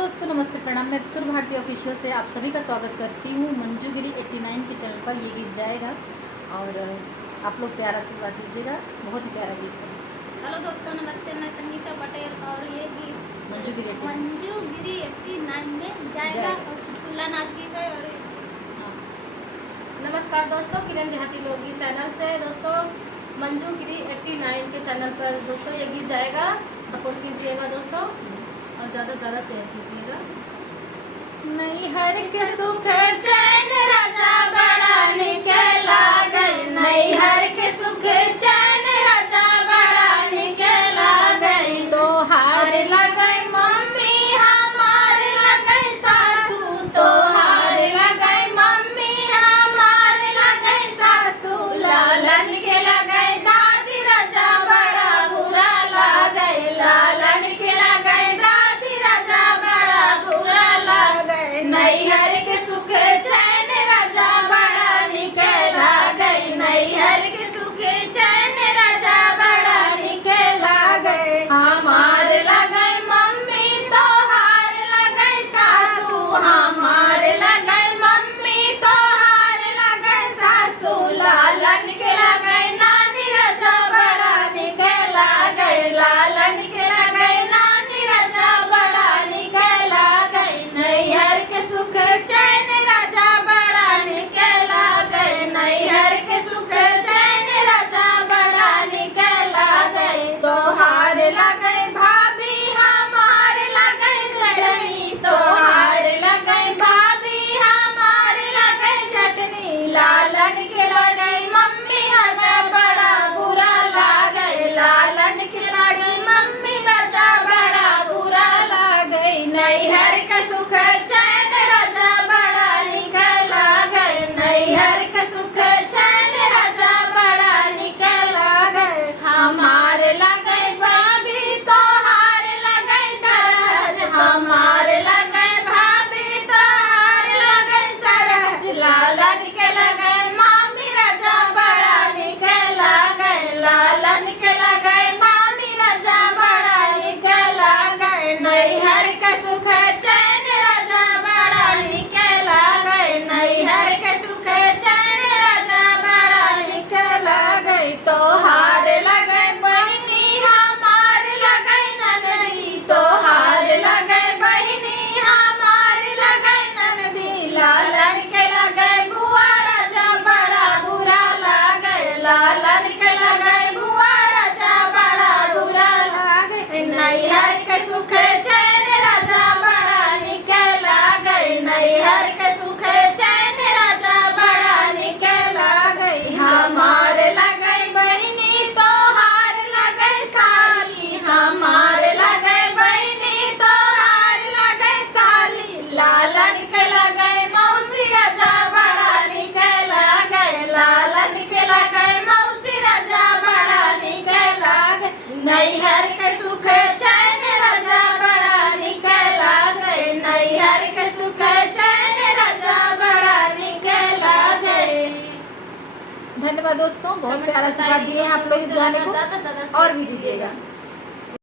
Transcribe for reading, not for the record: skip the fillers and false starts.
दोस्तों, नमस्ते, प्रणाम। मैं सुर भारती ऑफिशियल से आप सभी का स्वागत करती हूँ। मंजूगिरी 89 के चैनल पर ये गीत जाएगा और आप लोग प्यारा आशीर्वाद दीजिएगा। बहुत ही प्यारा गीत है। हेलो दोस्तों, नमस्ते। मैं संगीता पटेल और ये गीत मंजूगिरी 89 में जाएगा और चुटकुला नाच गीत है। और नमस्कार दोस्तों, किरण देहाती लोकगीत चैनल से दोस्तों मंजूगिरी 89 के चैनल पर दोस्तों ये गीत जाएगा। सपोर्ट कीजिएगा दोस्तों और ज़्यादा से ज़्यादा शेयर कीजिएगा। नैहर के सुख चैन राजा बड़ा निकला गई, नैहर के सुख चैन राजा बड़ा निकला गई। तोहार लगई मम्मी हमार लगई सासू, तोहार लगई मम्मी हमार लगई सासू। लालन के लगई दादी राजा बड़ा बुरा लगई, लालन के लगई दादी राजा बड़ा बुरा लगई। नैहर के सुख चैन राजा बड़ा निकला गई, नैहर के सुख चैन राजा बड़ा निकला गई। हमार लगई मम्मी तोहार लगई सासू, हमार लगई मम्मी तोहार लगई सासू। लालन के लगई नानी राजा बड़ा निकला गई, लालन के लगई नानी राजा बड़ा निकला गई। नैहर के सुख चैन राजा बड़ा निकला गई, नैहर के सुख चैन राजा बड़ा निकला गई। तोहार लगई भाभी हमार लगई चटनी, तोहार लगई भाभी हमार लगई चटनी। लालन के लगई मम्मी राजा बड़ा बुरा लगई, लालन के लगई मम्मी राजा बड़ा बुरा लगई। नैहर के सुख चैन राजा बड़ा निकला गई, नैहर के सुख चैन राजा बड़ा निकला गई। हमार लगई भाभी तोहार लगई सरहज, हमार लगई भाभी तोहार लगई सरहज। लालन के लगई मामी राजा बड़ा निकला गई, लालन के लगई मामी राजा बड़ा निकला गई। नैहर के सुख चैन राजा बड़ा निकला गई, नैहर के सुख चैन राजा बड़ा निकला गई। तोहार लगई बहिनी हमार लगई ननदी, तोहार लगई बहिनी हमार लगई ननदी। लालन के लगई बुआ राजा बड़ा बुरा लगई, लालन के लगई बुआ राजा बड़ा बुरा लगई। नैहर के सुख चैन राजा बड़ा निकला गई, नैहर के सुख चैन राजा बड़ा निकला गई। हमार लगई बहिनी तोहार लगई साली, हमार लगई बहिनी तोहार लगई साली। लालन के लगई मौसी राजा बड़ा निकला गई, लालन के लगई मौसी राजा बड़ा निकला गई। नैहर के सुख चैन राजा बड़ा निकला गई, नैहर के सुख चैन राजा बड़ा निकला गई। धन्यवाद दोस्तों, बहुत प्यारा आशीर्वाद दिए हैं आप लोग इस गाने को और भी दीजिएगा।